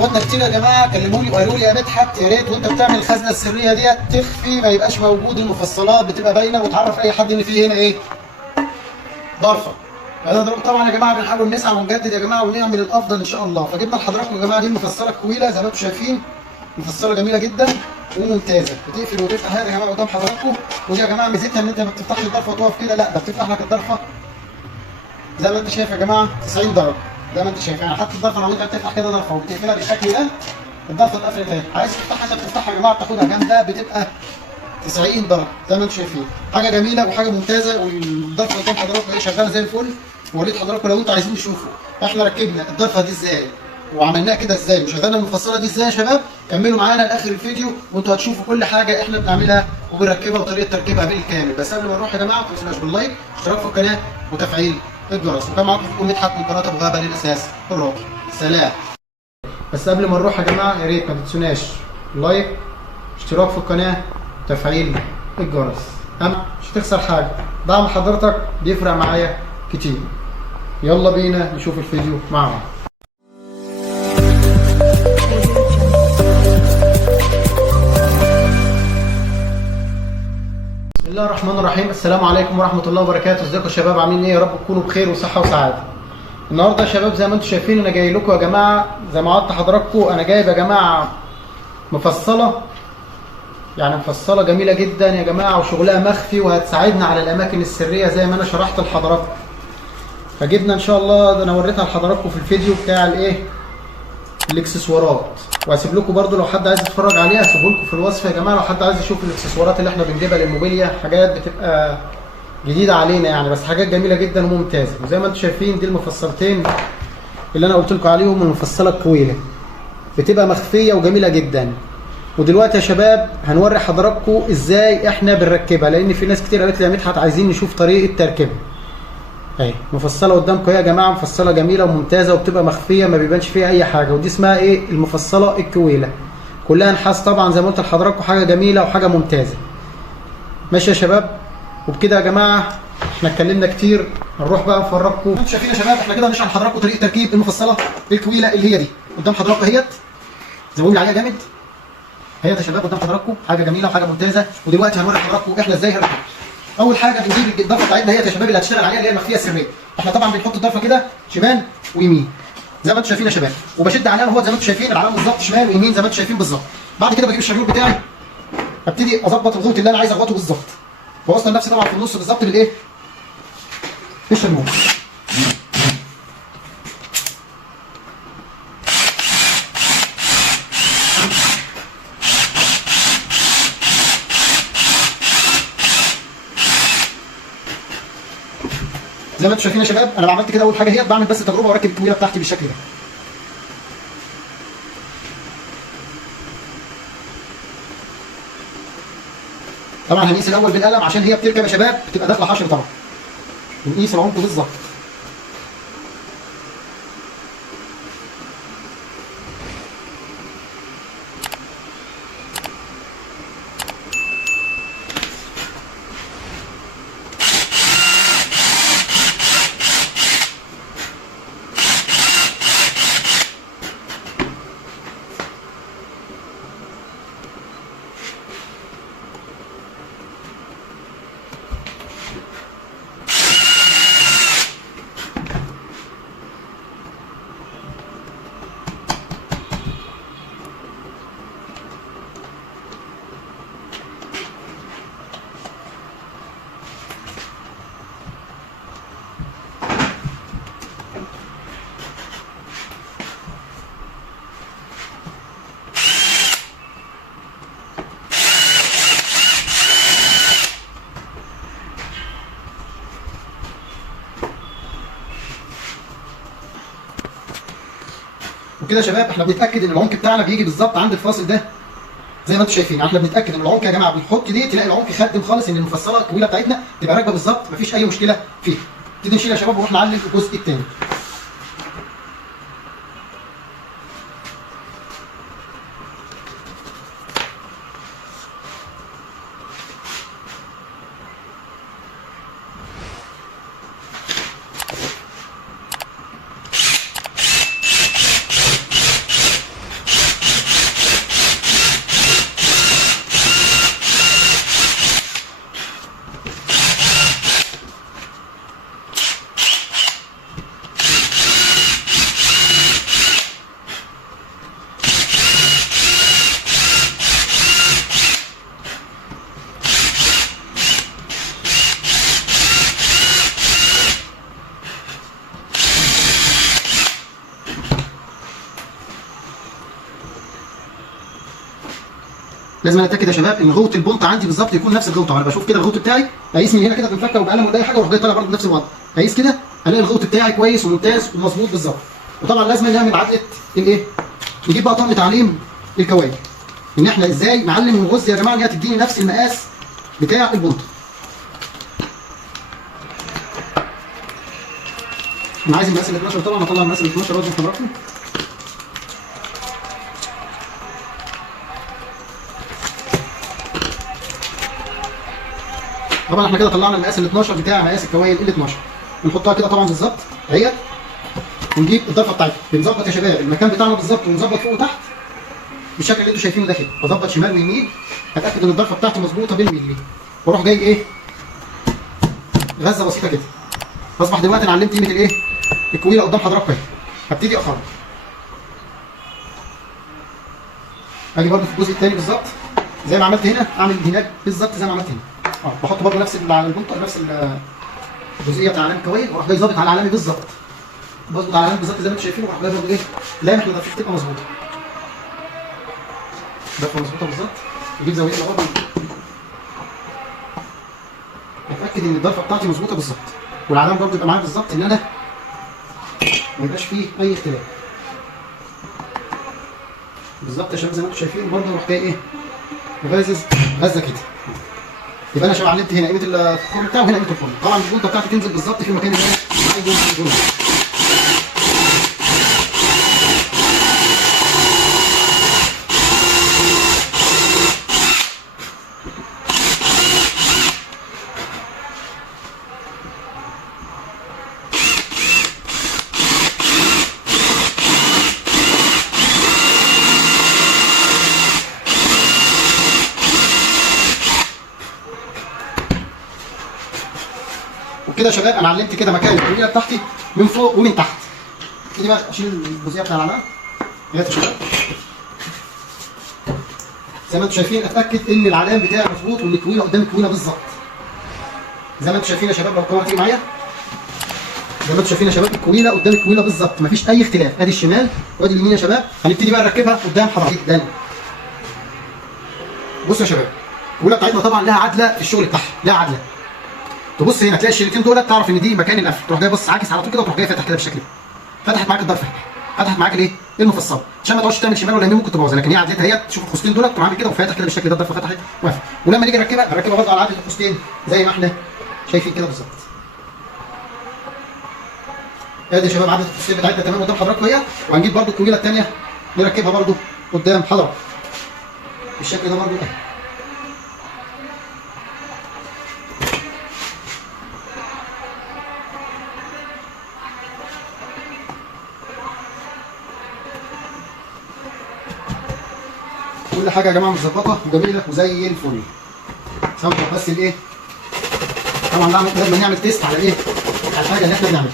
اخواتنا كتير يا جماعه كلموني وقالوا لي يا مدحت يا ريت وانت بتعمل الخزنه السريه ديت تخفي ما يبقاش موجود، المفصلات بتبقى باينه وتعرف اي حد ان في هنا ايه؟ ضرفه. طبعا يا جماعه بنحاول نسعى ونجدد يا جماعه ونعمل الافضل ان شاء الله، فجبنا لحضراتكم يا جماعه دي المفصله الكويله زي ما انتم شايفين، مفصله جميله جدا وممتازه، بتقفل وتفتح يا جماعه قدام حضراتكم. ودي يا جماعه ميزتها ان انت ما بتفتحش الضرفه وتقف كده، لا ده بتفتح لك الضرفه زي ما انت شايف يا جماعه 90 درجه زي ما انت شايف، يعني حتى الضرفه لو انت بتفتح كده ضرفه وبتقفلها بالشكل ده الضرفه اتقفلت اهي، عايز تفتحها عشان تفتحها يا جماعه بتاخدها جامده بتبقى 90 درجه زي ما انتم شايفين، حاجه جميله وحاجه ممتازه. والضرفه قدام حضراتكم اهي شغاله زي الفل، ووريت حضراتكم لو انتوا عايزين تشوفوا احنا ركبنا الضرفه دي ازاي وعملناها كده ازاي وشغلنا المفصله دي ازاي يا شباب. كملوا معانا لاخر الفيديو وانتوا هتشوفوا كل حاجه احنا بنعملها وبنركبها وطريقه تركيبها بالكامل. بس قبل ما نروح يا جماعه ما تنسوناش باللايك، اشتراك في القناه وتفعيل الجرس. وكان معاكم في مدحت من قناه ابو غابه للاساس الراقي. سلام. بس قبل ما نروح يا جماعه يا ريت ما تنسوناش لايك، اشتراك في القناه، تفعيل الجرس. مش هتخسر حاجه، دعم حضرتك بيفرق معايا كتير. يلا بينا نشوف الفيديو مع بعض. بسم الله الرحمن الرحيم، السلام عليكم ورحمه الله وبركاته. ازيكم يا شباب، عاملين ايه؟ يا رب تكونوا بخير وصحه وسعاده. النهارده يا شباب زي ما انتم شايفين انا جاي لكم يا جماعه زي ما وعدت حضراتكم، انا جايب يا جماعه مفصله، يعني مفصله جميله جدا يا جماعه وشغلها مخفي وهتساعدنا على الاماكن السريه زي ما انا شرحت لحضراتكم. فجبنا ان شاء الله، ده انا وريتها لحضراتكم في الفيديو بتاع الايه الاكسسوارات، وهسيب لكم برده لو حد عايز يتفرج عليها هسيبه لكم في الوصف يا جماعه، لو حد عايز يشوف الاكسسوارات اللي احنا بنجيبها للموبيليا، حاجات بتبقى جديده علينا يعني، بس حاجات جميله جدا وممتازه. وزي ما انتم شايفين دي المفصلتين اللي انا قلت لكم عليهم، المفصله الطويله بتبقى مخفيه وجميله جدا. ودلوقتي يا شباب هنوري حضراتكم ازاي احنا بنركبها، لان في ناس كتير قالت لي يا مدحت عايزين نشوف طريقه تركيبها. اهي مفصله قدامكم يا جماعه، مفصله جميله وممتازه وبتبقى مخفيه ما بيبانش فيها اي حاجه، ودي اسمها ايه؟ المفصله الكويله، كلها نحاس طبعا زي ما قلت لحضراتكم، حاجه جميله وحاجه ممتازه. ماشي يا شباب، وبكده يا جماعه احنا اتكلمنا كتير، هنروح بقى نفرجكم. انتوا شايفين يا شباب احنا كده هنشرح لحضراتكم طريقه تركيب المفصله الكويله اللي هي دي قدام حضراتكم اهيت، زودوا لي عليها جامد اهيت يا شباب قدام حضراتكم، حاجه جميله وحاجه ممتازه. ودلوقتي هنوري حضراتكم احنا ازاي هنركبها. اول حاجه بنجيب الضرفه بتاعتنا اهيت يا شباب اللي هتشتغل عليها اللي هي المخفيه السريه. احنا طبعا بنحط الضرفه كده شمال ويمين زي ما انتم شايفين يا شباب، وبشد عليها اهو زي ما انتم شايفين العلامه بالظبط شمال ويمين زي ما انتم شايفين بالظبط. بعد كده بجيب الشريط بتاعي ابتدي اظبط الغوط اللي انا عايز اغوطه بالظبط، واوصل نفسي طبعا في النص بالظبط بالايه؟ بالشنيور. زي ما انتم شايفين يا شباب انا عملت كده اول حاجه هي بعمل بس تجربه واركب الكويله بتاعتي بالشكل ده. طبعا هنقيس الاول بالقلم عشان هي بتركب يا شباب بتبقى داخله حشر طبعا، نقيس العمق بالظبط. وكده يا شباب احنا بنتاكد ان العمق بتاعنا بيجي بالظبط عند الفاصل ده زي ما انتم شايفين. احنا بنتاكد ان العمق يا جماعه بنحط دي تلاقي العمق خدم خالص، ان المفصله الطويله بتاعتنا تبقى راكبه بالظبط مفيش اي مشكله فيها. نبتدي نشيل يا شباب ونروح نعلم الجزء الثاني. لازم اتاكد يا شباب ان غوط البونت عندي بالظبط يكون نفس الغوطه. انا بشوف كده الغوط بتاعي، اقيس من هنا كده بمفكه وبقلم ولا اي حاجه واروح جاي طالع برضه بنفس الوضع، اقيس كده الاقي الغوط بتاعي كويس وممتاز ومظبوط بالظبط. وطبعا لازم نعمل عدله الايه؟ نجيب بقى طقم تعليم الكوايب ان احنا ازاي نعلم ونغز يا جماعه ان هي تديني نفس المقاس بتاع البونت. انا عايز المقاس ال 12 طبعا، هطلع المقاس ال 12 وزن حضراتكم. طبعا احنا كده طلعنا المقاس ال 12 بتاع مقاس الكوايل ال 12. بنحطها كده طبعا بالظبط اهي، ونجيب الضرفه بتاعتها. بنظبط يا شباب المكان بتاعنا بالظبط ونظبط فوق وتحت بالشكل اللي انتوا شايفينه ده كده. بظبط شمال ويمين، اتاكد ان الضرفه بتاعتي مظبوطه بالملي، واروح جاي ايه؟ غزه بسيطه كده. اصبح دلوقتي انا علمت قيمه الايه؟ الكويله قدام حضراتكم اهي. هبتدي اخرج. اجي برضه في الجزء الثاني بالظبط زي ما عملت هنا، اعمل هناك بالظبط زي ما عملت هنا. بحط برضه نفس على البنطه نفس الجزئيه بتاع علامه الكويل، واروح جاي ظابط على علامه بالظبط. بظبط على علامه بالظبط زي ما انتم شايفين، واروح جاي برضه ايه؟ لامح للضرفه تبقى مظبوطه. ضرفه مظبوطه بالظبط. اجيب زاويه برضه اتاكد ان الضرفه بتاعتي مظبوطه بالظبط، والعلامه برضه يبقى معايا بالظبط ان انا ما يبقاش فيه اي اختلاف. بالظبط يا شباب زي ما انتم شايفين. برضه اروح جاي ايه؟ غازز غزه كده. يبقى انا شباب علمت هنا قيمه الخرم بتاعه وهنا قيمه الخرم. طبعا البنطه بتاعتي تنزل بالظبط في المكان اللي انا عايزه ينزل. وكده يا شباب انا علمت كده مكان الكويله بتاعتي من فوق ومن تحت. ابتدي بقى اشيل الجزئيه بتاع العلامه اهي يا شباب. زي ما انتم شايفين اتاكد ان العلام بتاعي مظبوط وان الكويله قدام الكويله بالظبط. زي ما انتم شايفين يا شباب، لو الكاميرا تيجي معايا زي ما انتم شايفين يا شباب الكويله قدام الكويله بالظبط، مفيش اي اختلاف. ادي الشمال وادي اليمين يا شباب. هنبتدي بقى نركبها قدام حضرتك جدا. بصوا يا شباب الكويله بتاعتنا طبعا لها عدله في الشغل بتاعها، لها عدله. تبص هنا تلاقي الشريطين دول تعرف ان دي مكان القفل، تروح جاي بص عاكس على طول كده وتروح جاي فاتح كده بالشكل ده. فتحت معاك الضرفه، فتحت معاك الايه؟ المفصله، عشان ما تقعدش تعمل شمال ولا يمين ممكن تبوظها. لكن هي عدلتها هي تشوف الخصتين دول تروح عامل كده وفاتح كده بالشكل ده، الضرفه فتحت واقفه. ولما نيجي نركبها نركبها برضه على عدله الخصتين زي ما احنا شايفين كده بالظبط. ادي يا شباب عدله الخصتين بتاعتنا تمام قدام حضراتكم اهي. وهنجيب برضه الكويله الثانيه نركبها برضه قدام حضراتكم بالشكل ده برضه اهي. كل حاجه يا جماعه متظبطه وجميله وزي الفل. سامحوا بس الايه؟ طبعا لازم نعمل تيست على الايه؟ على الحاجه اللي احنا بنعملها.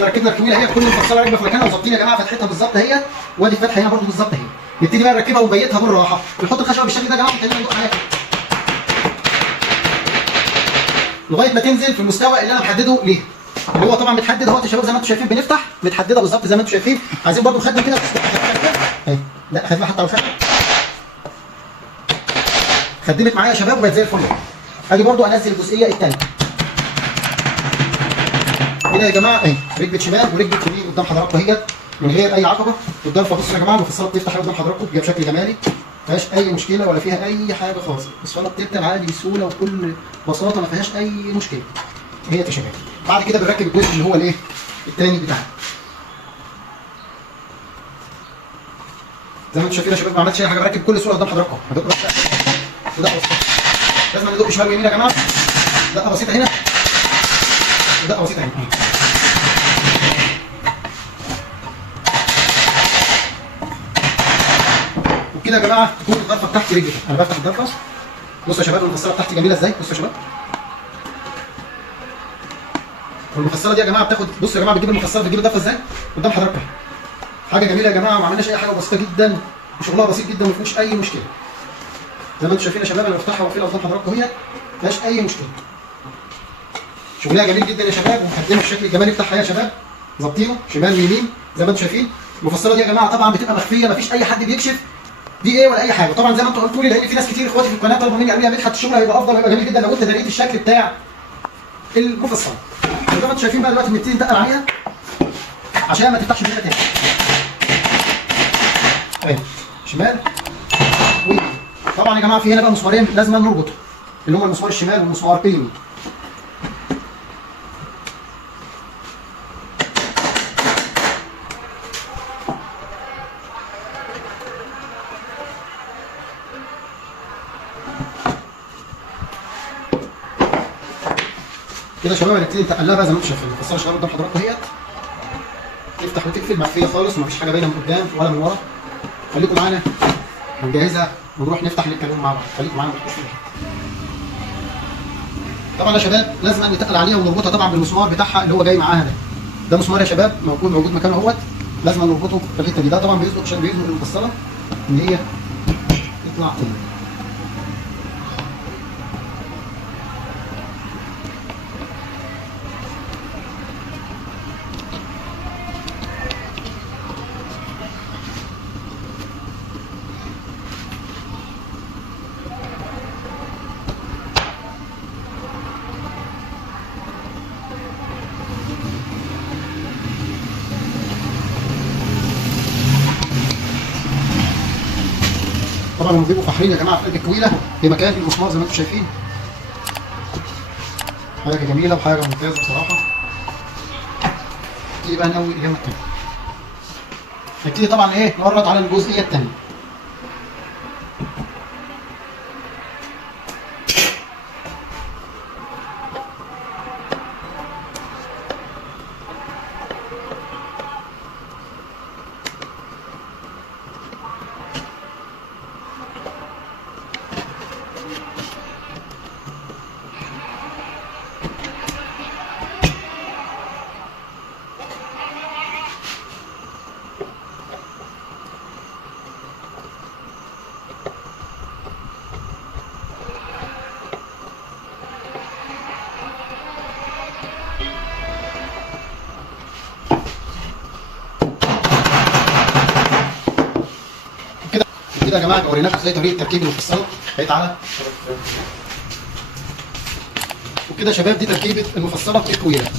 ركبنا الكويله هي كل مفصله راكبه في مكانها وظابطين يا جماعه فتحتها بالظبط اهي، وادي الفتحه هنا برضه بالظبط اهي. نبتدي بقى نركبها ونبيتها بالراحه، نحط الخشبه بالشكل ده يا جماعه ونبتدي ندق عليها لغايه ما تنزل في المستوى اللي انا محدده ليها. اللي هو طبعا متحدد اهوت يا شباب زي ما انتم شايفين، بنفتح متحدده بالظبط زي ما انتم شايفين. عايزين برضه خدمه كده اهي، لا خدمه حتى لو خدمت معايا يا شباب وبقت زي الفل. اجي برضه انزل الجزئيه الثانيه هنا يا جماعه اهي، ركبه شمال وركبه يمين قدام حضراتكم اهيت من غير اي عقبه قدام. فبصوا يا جماعه المفصله بتفتح قدام حضراتكم بشكل جمالي، ما فيهاش اي مشكله ولا فيها اي حاجه خالص. المفصله بتركب عادي بسهوله وبكل بساطه، ما فيهاش اي مشكله اهيت يا شباب. بعد كده بنركب الجزء اللي هو الايه؟ الثاني بتاعنا. زي ما انتم شايفين يا شباب ما عملتش اي حاجه، بركب بكل سهوله قدام حضراتكم. هدق بس ودقه بسيطه، لازم ندق شمال ويمين يا جماعه. دقه بسيطه هنا ودقه بسيطه هنا. وبكده يا جماعه تكون الضرفه بتاعتي رجلت. انا بفتح الضرفه، بصوا يا شباب المفصله بتاعتي جميله ازاي. بصوا يا شباب والمفصله دي يا جماعه بتاخد، بصوا يا جماعه بتجيب المفصله بتجيب الضفه ازاي قدام حضراتكم. حاجه جميله يا جماعه، وما عملناش اي حاجه، بسيطه جدا وشغلها بسيط جدا وما فيهوش اي مشكله. زي ما انتم شايفين يا شباب انا بفتحها واقفلها قدام حضراتكم هي ما فيهاش اي مشكله. شغلها جميل جدا يا شباب، ومقدمه الشكل الجمالي بتاعها يا شباب، ظابطينه شمال ويمين زي ما انتم شايفين. المفصله دي يا جماعه طبعا بتبقى مخفيه، مفيش اي حد بيكشف دي ايه ولا اي حاجه. طبعا زي ما انتوا قلتوا لي، لان في ناس كتير اخواتي في القناه طلبوا مني قالوا لي يا مدحت الشغل هيبقى افضل وهيبقى جميل جدا لو انت لقيت الشكل بتاع المفصله. زي ما انتوا شايفين بقى دلوقتي بنبتدي نتقل عليها عشان ما تفتحش منها تاني. اهي شمال ويمين. طبعا يا جماعه في هنا بقى مسمارين لازم نربطهم، اللي هم المسمار الشمال والمسمار اليمين. كده يا شباب هنبتدي نتقلها بقى زي ما انتم شايفين. المفصله شغاله قدام حضراتكم اهيت، تفتح وتقفل مخفيه خالص، ومفيش حاجه باينه من قدام ولا من ورا. خليكم معانا ونجهزها ونروح نفتح نتكلم مع بعض. خليكم معانا ما تروحوش فين. طبعا يا شباب لازم نتقل عليها ونربطها طبعا بالمسمار بتاعها اللي هو جاي معاها ده. ده مسمار يا شباب موجود مكانه اهوت، لازم نربطه في الحته دي. ده طبعا بيزنق عشان بيزنق المفصله ان هي تطلع تاني. طبعا هم بيبقوا فاحرين يا جماعه في قلب الكويله في مكان المسمار زي ما انتم شايفين. حاجه جميله وحاجه ممتازه بصراحه. نبتدي بقى نقوي اليمه الثانيه. نبتدي طبعا ايه نورط على الجزئيه الثانيه. كده يا جماعه وريناكم ازاي طريقه تركيب المفصله. تعالى. وكده يا شباب دي تركيبه المفصله في الكويله.